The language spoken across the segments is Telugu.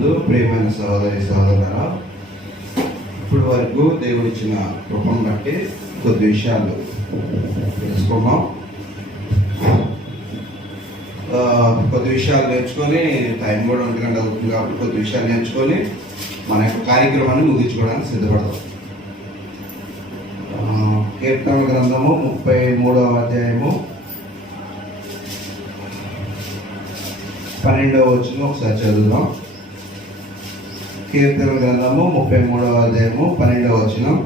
నందు ప్రియమైన సహోదరి సహోదరులారా, ఇప్పటి వరకు దేవుడిచ్చిన కృపను బట్టి కొద్ది విషయాలు తెలుసుకున్నాం. కొద్ది విషయాలు నేర్చుకొని, టైం కూడా 1 గంట అవుతుంది కాబట్టి కొద్ది విషయాలు నేర్చుకొని మన యొక్క కార్యక్రమాన్ని ముగించుకోవడానికి సిద్ధపడతాం. కీర్తన గ్రంథము 33వ అధ్యాయము 12వ వచనం ఒకసారి చదువుదాం. కీర్తన గ్రంథము 33వ అధ్యాయము 12వ వచనం.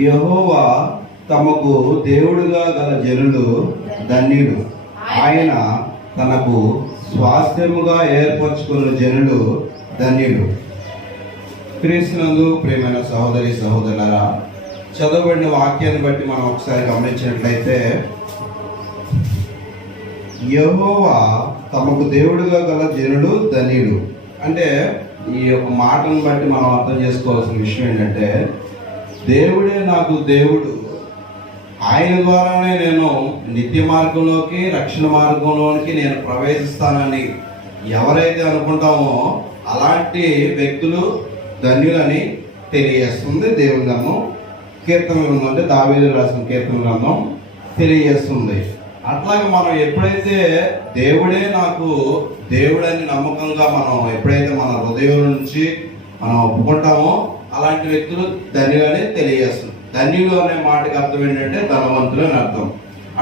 యెహోవా తమకు దేవుడుగా గల జనులు ధన్యులు, ఆయన తనకు స్వాస్థ్యముగా ఏర్పరచుకున్న జనులు ధన్యులు. క్రీస్తునందు ప్రియమైన సహోదరి సహోదరులారా, చదవబడిన వాక్యాన్ని బట్టి మనం ఒకసారి గమనించినట్లయితే, యెహోవా తమకు దేవుడుగా గల జనులు ధన్యులు అంటే, ఈ యొక్క మాటను బట్టి మనం అర్థం చేసుకోవాల్సిన విషయం ఏంటంటే, దేవుడే నాకు దేవుడు, ఆయన ద్వారానే నేను నిత్య మార్గంలోకి, రక్షణ మార్గంలోనికి నేను ప్రవేశిస్తానని ఎవరైతే అనుకుంటామో అలాంటి వ్యక్తులు ధన్యులని తెలియజేస్తుంది దేవుని గ్రంథం. కీర్తన గ్రంథం అంటే దావీదు రాసిన కీర్తన గ్రంథం తెలియజేస్తుంది. అట్లాగే మనం ఎప్పుడైతే దేవుడే నాకు దేవుడని నమ్మకంగా మనం ఎప్పుడైతే మన హృదయం నుంచి మనం ఒప్పుకుంటామో అలాంటి వ్యక్తులు ధన్యులని తెలియజేస్తుంది. ధన్యులు అనే మాటకి అర్థం ఏంటంటే ధనవంతులు అని అర్థం.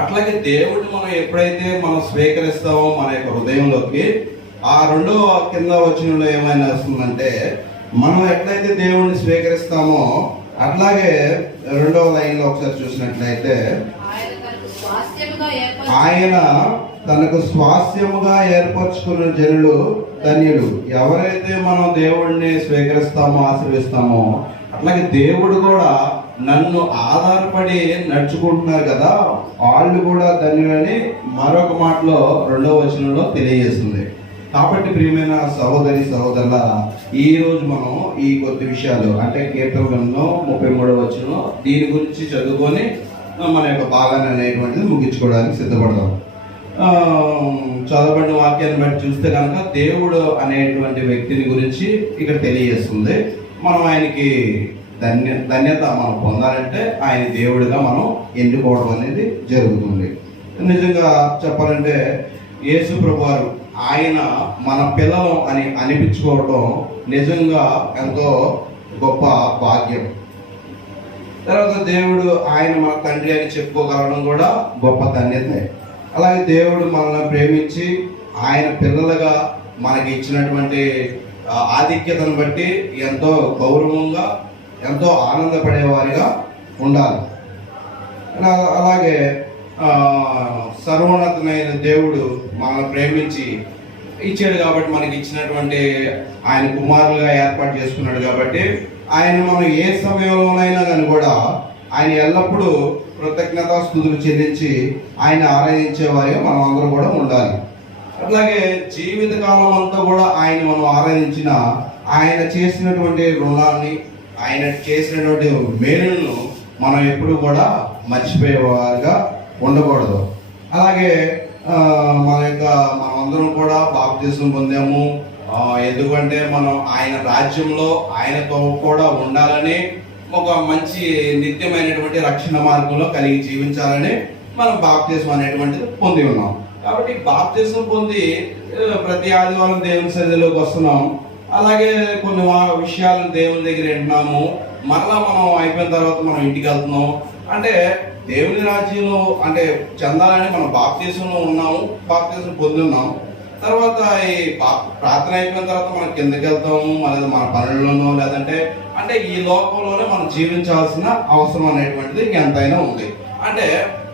అట్లాగే దేవుడిని మనం ఎప్పుడైతే మనం స్వీకరిస్తామో మన యొక్క హృదయంలోకి, ఆ రెండో కింద వచనంలో ఏమైనా వస్తుందంటే, మనం ఎట్లయితే దేవుడిని స్వీకరిస్తామో అట్లాగే రెండవ లైన్లో ఒకసారి చూసినట్లయితే, ఆయన తనకు స్వాస్థ్యముగా ఏర్పరచుకున్న జనులు ధన్యులు. ఎవరైతే మనం దేవుడిని స్వీకరిస్తామో, ఆశీర్విస్తామో, అట్లాగే దేవుడు కూడా నన్ను ఆధారపడి నడుచుకుంటున్నారు కదా, వాళ్ళు కూడా ధన్యులని మరొక మాటలో 2వ వచనంలో తెలియజేస్తుంది. కాబట్టి ప్రియమైన సహోదరి సహోదరుల, ఈ రోజు మనం ఈ కొద్ది విషయాలు అంటే కీర్తన గ్రంథం 33వ వచనం దీని గురించి చదువుకొని మన యొక్క భాగాన్ని అనేటువంటిది ముగించుకోవడానికి సిద్ధపడదాం. చదవబడిన వాక్యాన్ని బట్టి చూస్తే కనుక దేవుడు అనేటువంటి వ్యక్తిని గురించి ఇక్కడ తెలియజేస్తుంది. మనం ఆయనకి ధన్యత మనం పొందాలంటే ఆయన దేవుడిగా మనం ఎన్నుకోవడం అనేది జరుగుతుంది. నిజంగా చెప్పాలంటే యేసు ప్రభువారు ఆయన మన పిల్లలు అని అనిపించుకోవడం నిజంగా ఎంతో గొప్ప భాగ్యం. తర్వాత దేవుడు ఆయన మన తండ్రి అని చెప్పుకోగలడం కూడా గొప్ప ధన్యతే. అలాగే దేవుడు మనల్ని ప్రేమించి ఆయన పిల్లలుగా మనకి ఇచ్చినటువంటి ఆధిక్యతను బట్టి ఎంతో గౌరవంగా, ఎంతో ఆనందపడేవారిగా ఉండాలి. అలాగే సర్వోన్నతమైన దేవుడు మనల్ని ప్రేమించి ఇచ్చాడు కాబట్టి, మనకి ఇచ్చినటువంటి ఆయన కుమారులుగా ఏర్పాటు చేసుకున్నాడు కాబట్టి, ఆయన మనం ఏ సమయంలోనైనా కానీ కూడా ఆయన ఎల్లప్పుడూ కృతజ్ఞతాస్తుతులు చెల్లించి ఆయన ఆరాధించేవారిగా మనం అందరూ కూడా ఉండాలి. అట్లాగే జీవితకాలం అంతా కూడా ఆయన మనం ఆరాధించిన, ఆయన చేసినటువంటి రుణాన్ని, ఆయన చేసినటువంటి మేలులను మనం ఎప్పుడు కూడా మర్చిపోయేవారుగా ఉండకూడదు. అలాగే మనమందరం కూడా బాప్తిసం పొందాము. ఎందుకంటే మనం ఆయన రాజ్యంలో ఆయనతో కూడా ఉండాలని, ఒక మంచి నిత్యమైనటువంటి రక్షణ మార్గంలో కలిగి జీవించాలని మనం బాప్తిసం అనేటువంటిది పొంది ఉన్నాం. కాబట్టి బాప్తిసం పొంది ప్రతి ఆదివారం దేవుని సన్నిధిలోకి వస్తున్నాం. అలాగే కొన్ని విషయాలను దేవుని దగ్గర వింటున్నాము. మరలా మనం అయిపోయిన తర్వాత మనం ఇంటికి వెళ్తున్నాం. అంటే దేవుని రాజ్యంలో అంటే చెందాలని మనం బాప్తిసంలో ఉన్నాము, బాప్తిసం పొంది ఉన్నాం. తర్వాత ఈ ప్రార్థన అయిపోయిన తర్వాత మనం కిందకి వెళ్తాము, మన పనుల్లోనో లేదంటే అంటే ఈ లోకంలోనే మనం జీవించాల్సిన అవసరం అనేటువంటిది ఎంతైనా ఉంది. అంటే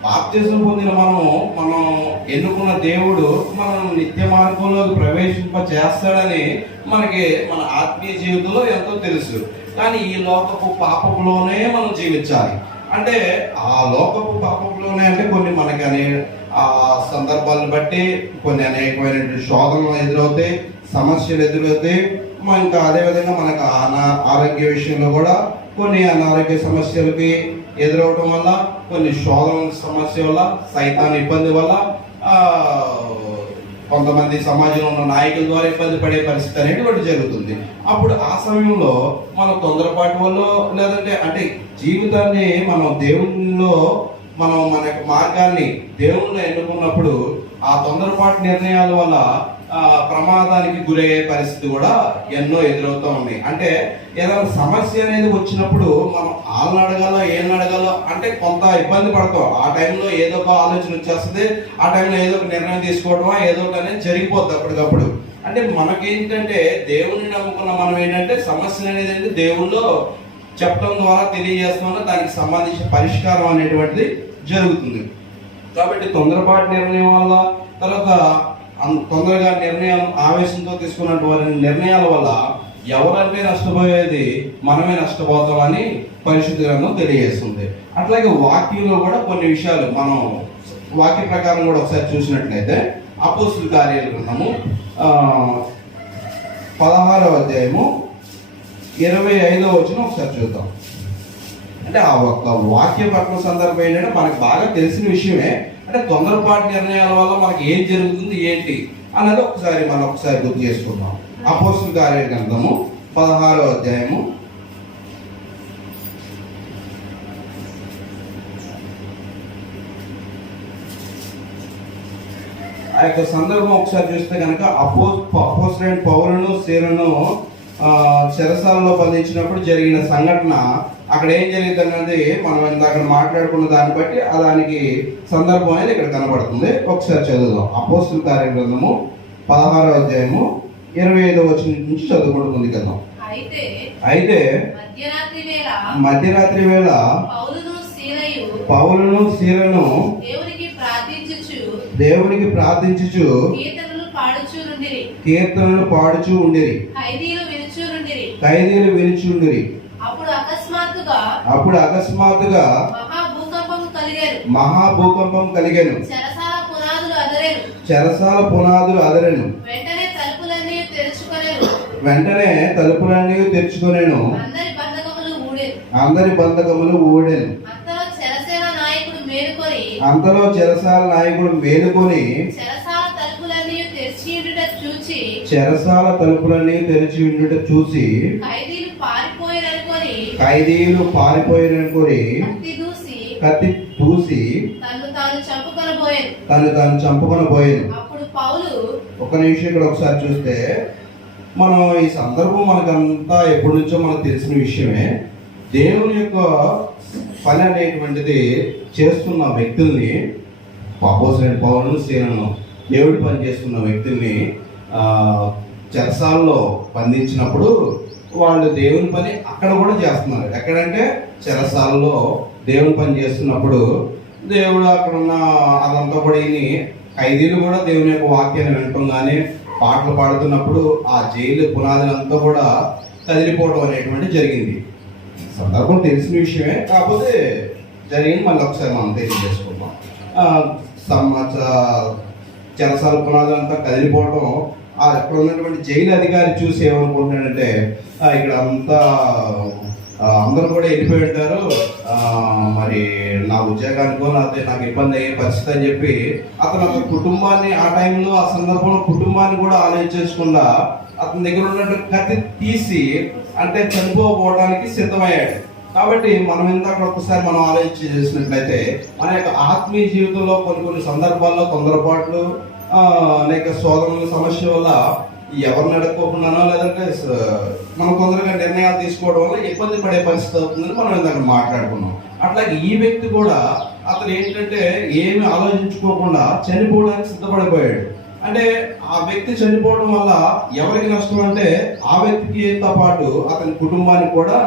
బాప్తిసం పొందిన మనం ఎన్నుకున్న దేవుడు మనం నిత్య మార్గంలోకి ప్రవేశింప చేస్తాడని మనకి మన ఆత్మీయ జీవితంలో ఎంతో తెలుసు. కానీ ఈ లోకపు పాపంలోనే మనం జీవించాలి. అంటే ఆ లోకపు పాపంలోనే అంటే కొన్ని మనకి ఆ సందర్భాలను బట్టి కొన్ని అనేకమైనటువంటి శోధనలు ఎదురవుతాయి, సమస్యలు ఎదురవుతాయి. ఇంకా అదేవిధంగా మనకు ఆరోగ్య విషయంలో కూడా కొన్ని అనారోగ్య సమస్యలకి ఎదురవటం వల్ల, కొన్ని శోధన సమస్య వల్ల, సైతాన్ ఇబ్బంది వల్ల కొంతమంది సమాజంలో ఉన్న నాయకుల ద్వారా ఇబ్బంది పడే పరిస్థితి అనేటువంటి జరుగుతుంది. అప్పుడు ఆ సమయంలో మనం తొందరపాటు వల్ల లేదంటే అంటే జీవితాన్ని మనం దేవునిలో మనం మన యొక్క మార్గాన్ని దేవుణ్ణి ఎన్నుకున్నప్పుడు ఆ తొందరపాటు నిర్ణయాల వల్ల ప్రమాదానికి గురయ్యే పరిస్థితి కూడా ఎన్నో ఎదురవుతూ ఉన్నాయి. అంటే ఏదైనా సమస్య అనేది వచ్చినప్పుడు మనం వాళ్ళని అడగాలో ఏం అడగాలో అంటే కొంత ఇబ్బంది పడతాం. ఆ టైంలో ఏదో ఒక ఆలోచన వచ్చేస్తుంది, ఆ టైంలో ఏదో ఒక నిర్ణయం తీసుకోవడమా ఏదో ఒక అనేది జరిగిపోద్ది అప్పటికప్పుడు. అంటే మనకేంటంటే దేవుణ్ణి నమ్ముకున్న మనం ఏంటంటే సమస్యలు అనేది దేవుళ్ళు చెప్పడం ద్వారా తెలియజేస్తున్నా దానికి సంబంధించిన పరిష్కారం అనేటువంటిది జరుగుతుంది. కాబట్టి తొందరపాటు నిర్ణయం వల్ల తర్వాత తొందరగా నిర్ణయం ఆవేశంతో తీసుకున్నటువంటి నిర్ణయాల వల్ల ఎవరంటే నష్టపోయేది మనమే నష్టపోతామని పరిశుద్ధ గ్రంథం తెలియజేస్తుంది. అట్లాగే వాక్యంలో కూడా కొన్ని విషయాలు మనం వాక్య ప్రకారం కూడా ఒకసారి చూసినట్లయితే అపోస్తుల కార్యాల గ్రంథము 16వ అధ్యాయము 25వ వచనం ఒకసారి చూద్దాం. అంటే ఆ ఒక్క వాక్య పట్ల సందర్భం ఏంటంటే మనకు బాగా తెలిసిన విషయమే. అంటే తొందరపాటు నిర్ణయాల వల్ల మనకి ఏం జరుగుతుంది ఏంటి అన్నది ఒకసారి గుర్తు చేసుకుందాం. అపోస్తుల కార్యాల గ్రంథము 16వ అధ్యాయము 'ఆ యొక్క సందర్భం ఒకసారి చూస్తే కనుక అపోస్తలుడైన పౌలును సీలను చెరసాలలో బంధించినప్పుడు జరిగిన సంఘటన అక్కడ ఏం జరిగింది అన్నది మనం ఇందాక మాట్లాడుకున్న దాన్ని బట్టి దానికి సందర్భం అనేది ఇక్కడ కనబడుతుంది. ఒకసారి చదువుదాం. అపోస్తుల కార్య గ్రంథము 16వ అధ్యాయము 25వ వచనం నుంచి చదువుకుంటుంది కదా. అయితే మధ్యరాత్రి వేళ పౌలును సీలను దేవునికి ప్రార్థించుచు కీర్తనలు పాడుచూ ఉండిరి. ఖైదీలు వినుచుండిరి. అప్పుడు అకస్మాత్తుగా మహాభూకంపం కలిగెను. చెరసాల పునాదులు అదరెను. వెంటనే తలుపులన్నీ తెరుచుకొనెను. అందరి బంధకములు ఊడెను. అంతలో చెరసాల నాయకుడు మేలుకొని చెరసాల తలుపులన్నీ తెరిచి ఉండుట చూసి ఖైదీలు పారిపోయిననుకొని కత్తి దూసి తను తాను చంపుకొనబోయాను. ఒక నిమిషం ఇక్కడ ఒకసారి చూస్తే మనం ఈ సందర్భం మనకంతా ఎప్పటి నుంచో మనకు తెలిసిన విషయమే. దేవుని యొక్క పని అనేటువంటిది చేస్తున్న వ్యక్తుల్ని అపోస్తలుడైన పౌలును సీలను దేవుడి పని చేస్తున్న వ్యక్తుల్ని చెరసాల్లో బంధించినప్పుడు వాళ్ళు దేవుని పని అక్కడ కూడా చేస్తున్నారు. ఎక్కడంటే చెరసాలలో దేవుని పని చేస్తున్నప్పుడు దేవుడు అక్కడ ఉన్న అదంతా కూడా ఖైదీలు కూడా దేవుని యొక్క వాక్యాన్ని వినటంగానే పాటలు పాడుతున్నప్పుడు ఆ జైలు పునాదులంతా కూడా కదిలిపోవడం అనేటువంటి జరిగింది. సందర్భం తెలిసిన విషయమే, కాకపోతే జరిగింది మళ్ళీ ఒకసారి మనం తెలియజేసుకుంటాం. చెరసాల పునాదులంతా కదిలిపోవడం అక్కడ ఉన్నటువంటి జైలు అధికారి చూసి ఏమనుకుంటున్నాడంటే ఇక్కడ అంతా అందరూ కూడా వెళ్ళిపోయి ఉంటారు, మరి నా ఉద్యోగానికో నాకు ఇబ్బంది అయ్యే పరిస్థితి అని చెప్పి అతను కుటుంబాన్ని ఆ టైంలో ఆ సందర్భంలో కుటుంబాన్ని కూడా ఆలోచించకుండా అతని దగ్గర ఉన్నటువంటి కత్తి తీసి అంటే చనిపోవడానికి సిద్ధమయ్యాడు. కాబట్టి మనం ఇందాక ఒకసారి మనం ఆలోచన చేసినట్లయితే మన యొక్క ఆత్మీయ జీవితంలో కొన్ని సందర్భాల్లో తొందరపాట్లు అనేక శోధనల సమస్య వల్ల ఎవరిని అడగకోకుండానో లేదంటే మనం తొందరగా నిర్ణయాలు తీసుకోవడం వల్ల ఇబ్బంది పడే పరిస్థితి అవుతుందని మనం ఇందాక మాట్లాడుకున్నాం. అట్లాగే ఈ వ్యక్తి కూడా అతను ఏంటంటే ఏమి ఆలోచించుకోకుండా చనిపోవడానికి సిద్ధపడిపోయాడు. అంటే ఆ వ్యక్తి చనిపోవడం వల్ల ఎవరికి నష్టం అంటే ఆ వ్యక్తితో పాటు అతని కుటుంబానికి కూడా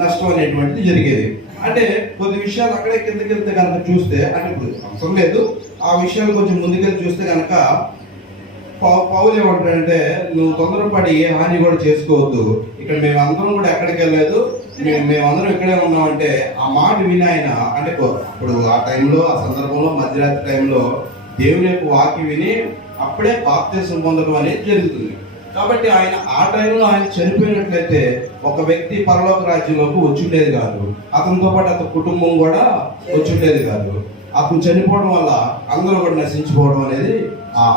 నష్టం అనేటువంటిది జరిగేది. అంటే కొద్ది విషయాలు అక్కడే కిందకెళ్తే కనుక చూస్తే అంటే ఇప్పుడు అవసరం లేదు, ఆ విషయాలు కొంచెం ముందుకెళ్ళి చూస్తే కనుక పౌలు ఏమంటాడంటే నువ్వు తొందరపడి ఏ హాని కూడా చేసుకోవద్దు, ఇక్కడ మేమందరం కూడా ఎక్కడికి వెళ్ళలేదు, మేమందరం ఇక్కడే ఉన్నామంటే ఆ మాట విని ఆయన అంటే ఇప్పుడు ఆ టైంలో ఆ సందర్భంలో మధ్యరాత్రి టైంలో దేవుని యొక్క వాక్యం విని అప్పుడే బాప్తిసం పొందడం అనేది జరుగుతుంది. కాబట్టి ఆయన ఆ టైంలో ఆయన చనిపోయినట్లయితే ఒక వ్యక్తి పరలోక రాజ్యంలోకి వచ్చి ఉండేది కాదు, అతనితో పాటు అతని కుటుంబం కూడా వచ్చి ఉండేది కాదు. అతను చనిపోవడం వల్ల అందరూ కూడా నశించిపోవడం అనేది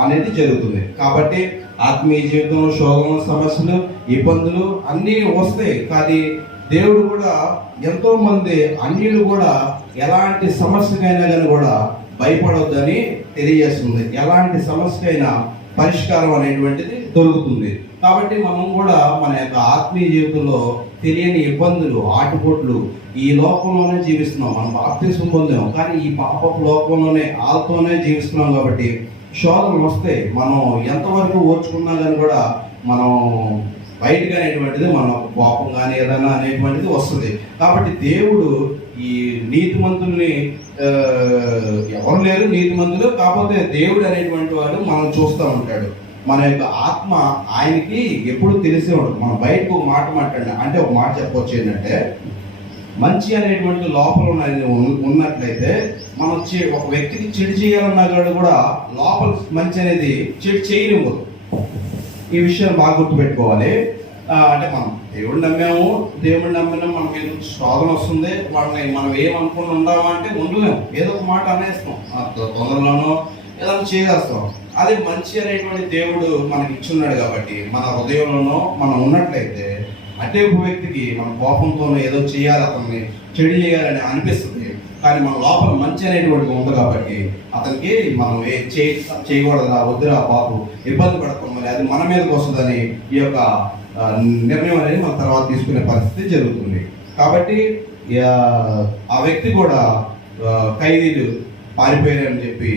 అనేది జరుగుతుంది. కాబట్టి ఆత్మీయ జీవితంలో శోధనలు, సమస్యలు, ఇబ్బందులు అన్నీ వస్తాయి. కానీ దేవుడు కూడా ఎంతో మంది అన్యులు కూడా ఎలాంటి సమస్యకైనా కానీ కూడా భయపడొద్దని తెలియజేస్తుంది. ఎలాంటి సమస్యకైనా పరిష్కారం అనేటువంటిది దొరుకుతుంది. కాబట్టి మనం కూడా మన యొక్క ఆత్మీయ జీవితంలో తెలియని ఇబ్బందులు, ఆటుపోట్లు, ఈ లోకంలోనే జీవిస్తున్నాం. మనం బాప్తిస్మం పొందాం, కానీ ఈ పాపపు లోకంలోనే ఆల్తోనే జీవిస్తున్నాం. కాబట్టి శోధనలు వస్తే మనం ఎంతవరకు ఓర్చుకున్నా కానీ కూడా మనం బయటగా అనేటువంటిది మన కోపం కానీ ఏదైనా అనేటువంటిది వస్తుంది. కాబట్టి దేవుడు ఈ నీతిమంతుల్ని, ఎవరు లేరు నీతిమంతులు, కాకపోతే దేవుడు అనేటువంటి వాడు మనం చూస్తూ ఉంటాడు. మన యొక్క ఆత్మ ఆయనకి ఎప్పుడు తెలిసే ఉంటుంది. మనం బయటకు ఒక మాట మాట్లాడినా అంటే ఒక మాట చెప్పవచ్చు ఏంటంటే, మంచి అనేటువంటి లోపల ఉన్నట్లయితే మనం ఒక వ్యక్తికి చెడు చేయాలన్నా కూడా లోపల మంచి అనేది చెడు చేయనివ్వదు. ఈ విషయాన్ని బాగా గుర్తుపెట్టుకోవాలి. అంటే మనం దేవుడిని నమ్మాము, దేవుడిని నమ్మినా మనం ఏదో శోధన వస్తుంది, వాళ్ళని మనం ఏమనుకుని ఉండామా అంటే ఉండలేము. ఏదో ఒక మాట అనేస్తాం, తొందరలోనో ఏదైనా చేసేస్తాం. అదే మంచి అనేటువంటి దేవుడు మనకి ఇచ్చున్నాడు కాబట్టి మన హృదయంలోనో మనం ఉన్నట్లయితే అదే వ్యక్తికి మన కోపంతోనో ఏదో చేయాలి, అతన్ని చెడు చేయాలని అనిపిస్తుంది. కానీ మన లోపల మంచి అనేటువంటిది ఉంది కాబట్టి అతనికి మనం చేయకూడదురా, వద్దురా బాబు, ఇబ్బంది పడతాం, మరి అది మన మీదకి వస్తుందని ఈ యొక్క నిర్ణయం అనేది మన తర్వాత తీసుకునే పరిస్థితి జరుగుతుంది. కాబట్టి ఆ వ్యక్తి కూడా ఖైదీలు పారిపోయారని చెప్పి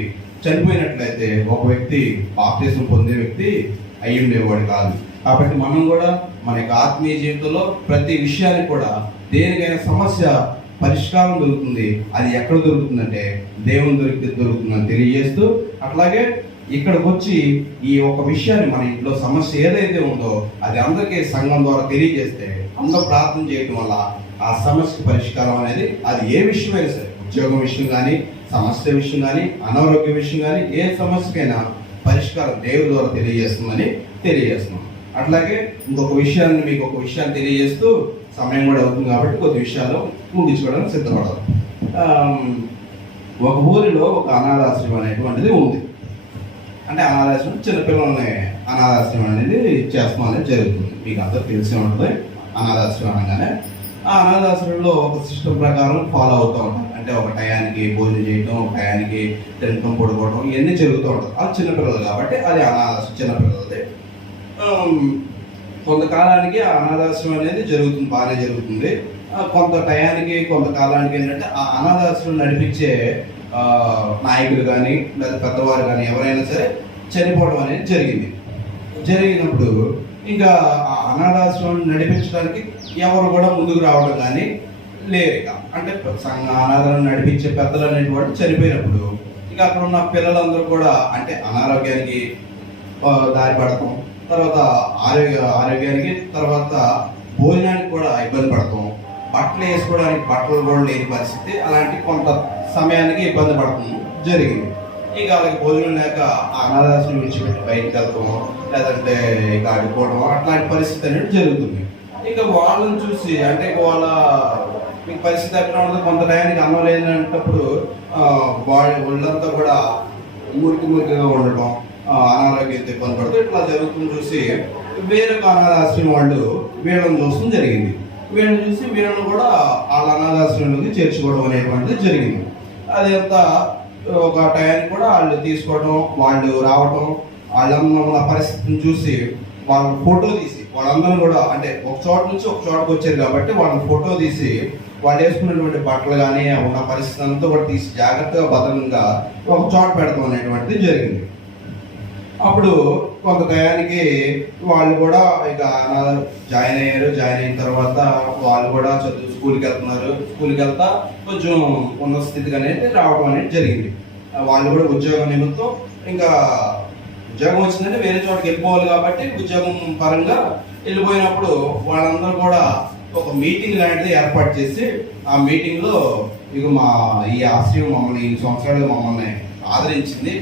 చనిపోయినట్లయితే ఒక వ్యక్తి బాప్తిస్మం పొందే వ్యక్తి అయి ఉండేవాడు కాదు. కాబట్టి మనం కూడా మన యొక్క ఆత్మీయ జీవితంలో ప్రతి విషయానికి కూడా దేనికైనా సమస్య పరిష్కారం దొరుకుతుంది. అది ఎక్కడ దొరుకుతుందంటే దేవుని దొరుకుతుందని తెలియజేస్తూ, అట్లాగే ఇక్కడికి వచ్చి ఈ ఒక విషయాన్ని మన ఇంట్లో సమస్య ఏదైతే ఉందో అది అందరికీ సంఘం ద్వారా తెలియజేస్తే అందరూ ప్రార్థన చేయడం వల్ల ఆ సమస్య పరిష్కారం అనేది, అది ఏ విషయమైనా సరే, ఉద్యోగం విషయం కానీ, సమస్య విషయం కానీ, అనారోగ్య విషయం కానీ, ఏ సమస్యకైనా పరిష్కారం దేవుడి ద్వారా తెలియజేస్తుందని తెలియజేస్తున్నాం. అట్లాగే ఇంకొక విషయాన్ని మీకు ఒక విషయాన్ని తెలియజేస్తూ సమయం కూడా అవుతుంది కాబట్టి కొద్ది విషయాలు ముగించుకోవడానికి సిద్ధపడదు. ఒక ఊరిలో ఒక అనాథాశ్రమం అనేటువంటిది ఉంది. అంటే అనాథాశ్రమం చిన్నపిల్లల్ని అనాథాశ్రమం అనేది చేస్తాం అనేది జరుగుతుంది. మీకు అందరూ తెలిసే ఉంటుంది. అనాథాశ్రమం అనగానే ఆ అనాథాశ్రమంలో ఒక సిస్టమ్ ప్రకారం ఫాలో అవుతూ ఉంటారు. అంటే ఒక టయానికి భోజనం చేయడం, ఒక టయానికి తినటం, పడుకోవడం, ఇవన్నీ జరుగుతూ ఉంటారు. అది చిన్నపిల్లలు కాబట్టి అది అనాథాశ్రమం చిన్నపిల్లలది. కొంతకాలానికి ఆ అనాథాశ్రమం అనేది జరుగుతుంది, బాగానే జరుగుతుంది. కొంత టయానికి కొంతకాలానికి ఏంటంటే ఆ అనాథాశ్రమం నడిపించే నాయకులు కానీ లేదా పెద్దవారు కానీ ఎవరైనా సరే చనిపోవడం అనేది జరిగినప్పుడు ఇంకా ఆ అనాథాశ్రమం నడిపించడానికి ఎవరు కూడా ముందుకు రావడం కానీ లేరు. అంటే సంఘ అనాథాలను నడిపించే పెద్దలు అనేటువంటి చనిపోయినప్పుడు ఇక అక్కడ ఉన్న పిల్లలందరూ కూడా అంటే అనారోగ్యానికి దారి పడతాం, తర్వాత ఆరోగ్యానికి, తర్వాత భోజనానికి కూడా ఇబ్బంది పడతాం, బట్టలు వేసుకోవడానికి బట్టలు కూడా లేని పరిస్థితి, అలాంటి కొంత సమయానికి ఇబ్బంది పడటం జరిగింది. ఇక వాళ్ళకి భోజనం లేక అనాథాశ్రమం విడిచిపెట్టి బయటకు వెళ్తాం, లేదంటే ఇక ఆడుకోవడం, అట్లాంటి పరిస్థితి అనేది జరుగుతుంది. ఇక వాళ్ళని చూసి అంటే వాళ్ళ మీకు పరిస్థితి ఎక్కడ ఉంటుంది, కొంత టయానికి అన్నం లేనప్పుడు ఒళ్ళంతా కూడా మురికిగా ఉండటం, అనారోగ్యంతో ఇబ్బంది పడుతూ ఇట్లా జరుగుతుంది చూసి వేరొక అనాథాశ్రమం వాళ్ళు వీళ్ళని చూడడం జరిగింది. వీళ్ళని చూసి వీళ్ళని కూడా వాళ్ళ అనాథాశ్రమంలోకి చేర్చుకోవడం అనేటువంటిది జరిగింది. అది అంతా ఒక టయానికి కూడా వాళ్ళు తీసుకోవడం, వాళ్ళు రావటం, వాళ్ళ పరిస్థితిని చూసి వాళ్ళని ఫోటో తీసి వాళ్ళందరూ కూడా అంటే ఒక చోట నుంచి ఒక చోటకు వచ్చారు కాబట్టి వాళ్ళని ఫోటో తీసి వాళ్ళు వేసుకున్నటువంటి బట్టలు కానీ ఉన్న పరిస్థితి అంతా కూడా తీసి జాగ్రత్తగా భద్రంగా ఒక చోట పెడతాం అనేటువంటిది జరిగింది. అప్పుడు కొంత టయానికి వాళ్ళు కూడా ఇక జాయిన్ అయ్యారు. జాయిన్ అయిన తర్వాత వాళ్ళు కూడా స్కూల్కి వెళ్తున్నారు. స్కూల్కి వెళ్తా కొంచెం ఉన్న స్థితికి అనేది రావడం అనేది జరిగింది. వాళ్ళు కూడా ఉద్యోగం నిమిత్తం ఇంకా ఉద్యోగం వచ్చిందంటే వేరే చోటకి వెళ్ళిపోవాలి కాబట్టి ఉద్యోగం పరంగా వెళ్ళిపోయినప్పుడు వాళ్ళందరూ కూడా ఒక మీటింగ్ లాంటిది ఏర్పాటు చేసి ఆ మీటింగ్లో ఇక ఈ ఆశ్రయం మమ్మల్ని 2 సంవత్సరాలు మమ్మల్ని ఆదరించింది,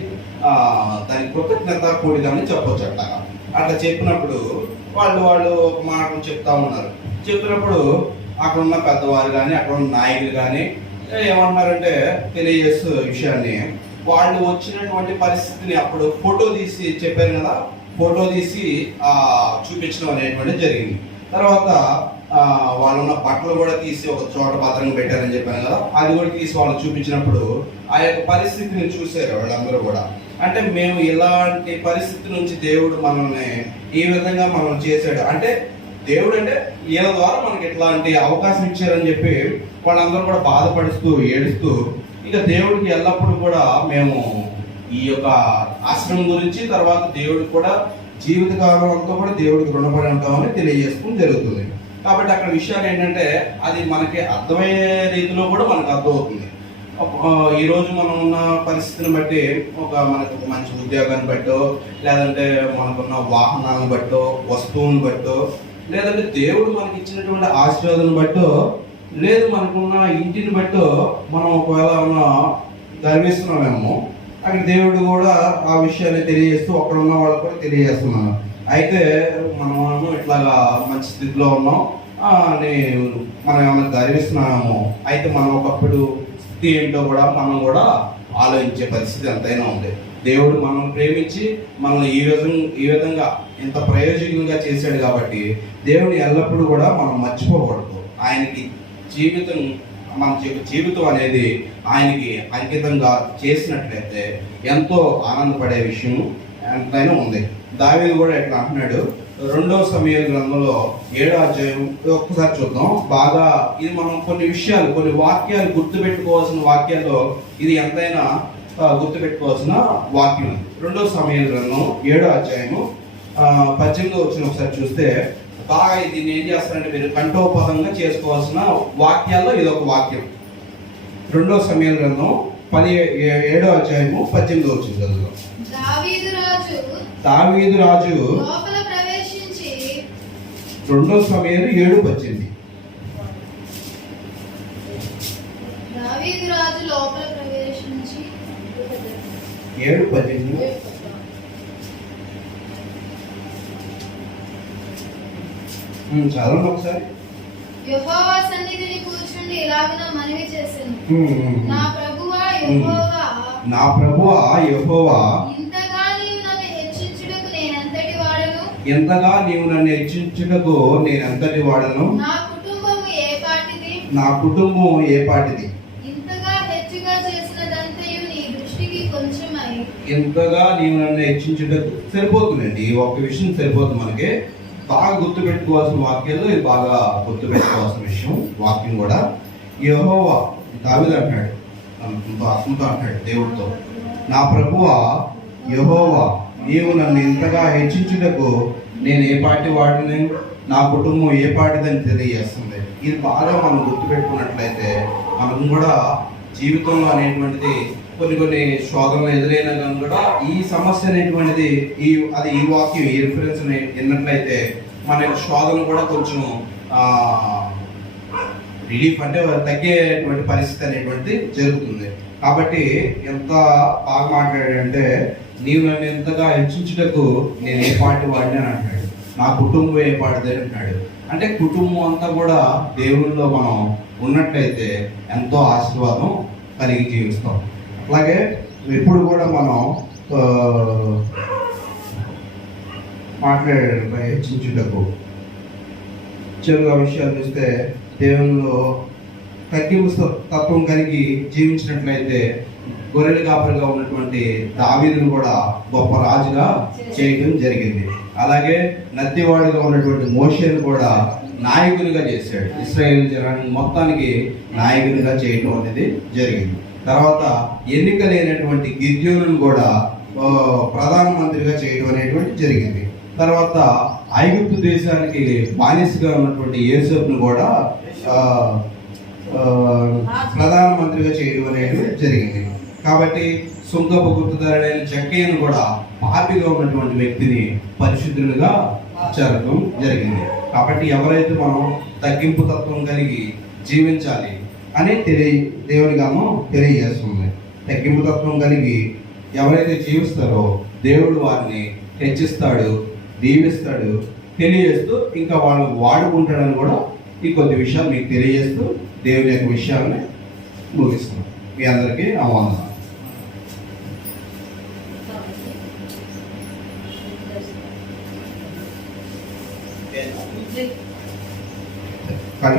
దానికి కృతజ్ఞత కూడిదని చెప్పొచ్చు. అట్లా చెప్పినప్పుడు వాళ్ళు ఒక మాట చెప్తా ఉన్నారు. చెప్పినప్పుడు అక్కడ ఉన్న పెద్దవారు కానీ అక్కడ ఉన్న నాయకులు కానీ ఏమన్నారంటే తెలియజేస్తూ విషయాన్ని వాళ్ళు వచ్చినటువంటి పరిస్థితిని అప్పుడు ఫోటో తీసి చెప్పారు కదా, ఫోటో తీసి చూపించడం అనేటువంటిది జరిగింది. తర్వాత వాళ్ళున్న బట్టలు కూడా తీసి ఒక చోట భద్రంగా పెట్టారని చెప్పాను కదా, అది కూడా తీసి వాళ్ళు చూపించినప్పుడు ఆ యొక్క పరిస్థితిని చూశారు వాళ్ళందరూ కూడా. అంటే మేము ఇలాంటి పరిస్థితి నుంచి దేవుడు మనల్ని ఈ విధంగా మనం చేశాడు, అంటే దేవుడు అంటే వీళ్ళ ద్వారా మనకి ఇట్లాంటి అవకాశం ఇచ్చారని చెప్పి వాళ్ళందరూ కూడా బాధపడుతూ ఏడుస్తూ, ఇక దేవుడికి ఎల్లప్పుడూ కూడా మేము ఈ యొక్క ఆశ్రమం గురించి, తర్వాత దేవుడికి కూడా జీవితకాలం అంతా కూడా దేవుడికి రుణపడి ఉంటామని తెలియజేసుకోవడం జరుగుతుంది. కాబట్టి అక్కడ విషయాలు ఏంటంటే అది మనకి అర్థమయ్యే రీతిలో కూడా మనకు అర్థమవుతుంది. ఈ రోజు మనం ఉన్న పరిస్థితిని బట్టి మనకు ఒక మంచి ఉద్యోగాన్ని బట్టో, లేదంటే మనకున్న వాహనాలను బట్టో, వస్తువులను బట్టో, లేదంటే దేవుడు మనకి ఇచ్చినటువంటి ఆశీర్వాదాన్ని బట్టో, లేదు మనకున్న ఇంటిని బట్టో మనం ఒకవేళ గర్విస్తున్నామేమో. అక్కడ దేవుడు కూడా ఆ విషయాన్ని తెలియజేస్తూ అక్కడ ఉన్న వాళ్ళకు కూడా తెలియజేస్తున్నాను. అయితే మనం ఇట్లాగా మంచి స్థితిలో ఉన్నాం అని మనం ఏమైనా గర్విస్తున్నామేమో. అయితే మనం ఒకప్పుడు స్థితి ఏంటో కూడా మనం కూడా ఆలోచించే పరిస్థితి ఎంతైనా ఉంది. దేవుడు మనం ప్రేమించి మనల్ని ఈ విధంగా ఇంత ప్రయోజనంగా చేశాడు కాబట్టి దేవుని ఎల్లప్పుడూ కూడా మనం మర్చిపోకూడదు. ఆయనకి మన జీవితం అనేది ఆయనకి అంకితంగా చేసినట్లయితే ఎంతో ఆనందపడే విషయం ఎంతైనా ఉంది. దావీదు కూడా ఎట్లా అంటున్నాడు, 2వ సమూయేలు గ్రంథంలో 7వ అధ్యాయం ఒక్కసారి చూద్దాం. బాగా ఇది మనం కొన్ని వాక్యాలు గుర్తుపెట్టుకోవాల్సిన వాక్యాల్లో ఇది ఎంతైనా గుర్తుపెట్టుకోవాల్సిన వాక్యం. 2వ సమూయేలు గ్రంథం 7వ అధ్యాయము 18వ వచనం ఒకసారి చూస్తే బాగా దీన్ని ఏం చేస్తారంటే మీరు కంఠోపదంగా చేసుకోవాల్సిన వాక్యాల్లో ఇది ఒక వాక్యం. 2వ సమూయేలు గ్రంథం 7వ అధ్యాయము 18వ వచనం చదువుదాం. దావీదు రాజు లోపల ప్రవేశించి 2వ సమూయేలు 7:18. దావీదు రాజు లోపల ప్రవేశించి 7:18 చదవండి ఒకసారి. యెహోవా సన్నిధిని కూర్చుండి ఇలాగున మనవి చేసెను, నా ప్రభువా యెహోవా, ఇంతగా నీవు నన్ను హెచ్చించుటకు నేనెంతటి వాడను, నా కుటుంబము ఏ పాటిది, ఇంతగా నీవు నన్ను హెచ్చించుటకు. సరిపోతుందండి, ఈ ఒక్క విషయం సరిపోతుంది మనకి. బాగా గుర్తు పెట్టుకోవాల్సిన వాక్యాలు ఇది బాగా గుర్తు పెట్టుకోవాల్సిన విషయం వాక్యం కూడా. యెహోవా దావీదు అంటాడు, ఆత్మతో అంటాడు దేవుడితో, నా ప్రభువా యెహోవా, నీవు నన్ను ఇంతగా హెచ్చించుటకు నేను ఏ పాటి వాడిని, నా కుటుంబం ఏ పాటిదని తెలియజేస్తుంది. ఇది బాగా మనం గుర్తుపెట్టుకున్నట్లయితే మనం కూడా జీవితంలో అనేటువంటిది కొన్ని శోధనలు ఎదురైనా కానీ కూడా ఈ సమస్య అనేటువంటిది ఈ వాక్యం ఈ రిఫరెన్స్ విన్నట్లయితే మన యొక్క శోధన కూడా కొంచెం రిలీఫ్ అంటే తగ్గేటువంటి పరిస్థితి అనేటువంటిది జరుగుతుంది. కాబట్టి ఎంత బాగా మాట్లాడాడంటే, నీవు నన్ను ఎంతగా హెచ్చించుటకు నేను ఏ పాటి వాడిని అని అంటాడు, నా కుటుంబం ఏ పాటిది అంటున్నాడు. అంటే కుటుంబం అంతా కూడా దేవుళ్ళలో మనం ఉన్నట్లయితే ఎంతో ఆశీర్వాదం కలిగి జీవిస్తాం. అలాగే ఎప్పుడు కూడా మనం మాట్లాడాడు హెచ్చించుటకు. చెరుగా విషయాలు చూస్తే దేవునిలో తగ్గింపు తత్వం కలిగి జీవించినట్లయితే గొర్రెల కాపరిగా ఉన్నటువంటి దావీదును కూడా గొప్ప రాజుగా చేయడం జరిగింది. అలాగే నత్తివాడిగా ఉన్నటువంటి మోషేను కూడా నాయకునిగా చేశాడు. ఇశ్రాయేలు జనాన్ని మొత్తానికి నాయకునిగా చేయడం అనేది జరిగింది. తర్వాత ఎన్నిక లేనటువంటి గిద్యోనును కూడా ప్రధానమంత్రిగా చేయడం అనేటువంటి జరిగింది. తర్వాత ఐగుప్తు దేశానికి బానిసగా ఉన్నటువంటి యోసేపును కూడా ప్రధానమంత్రిగా చేయడం అనేది జరిగింది. కాబట్టి సుంకపు గుర్తుదారుడైన జక్కయ్యను కూడా పాపిగా ఉన్నటువంటి వ్యక్తిని పరిశుద్ధులుగా చేరడం జరిగింది. కాబట్టి ఎవరైతే మనం తగ్గింపు తత్వం కలిగి జీవించాలి అని దేవుని గాము తెలియజేస్తుంది. తగ్గింపు తత్వం కలిగి ఎవరైతే జీవిస్తారో దేవుడు వారిని హెచ్చిస్తాడు, దీవిస్తాడు, తెలియజేస్తూ ఇంకా వాళ్ళు వాడుకుంటాడని కూడా ఈ కొద్ది విషయాలు మీకు తెలియజేస్తూ దేవుని యొక్క విషయాన్ని ముగిస్తున్నాం. మీ అందరికీ వందనాలు. కళ్ళు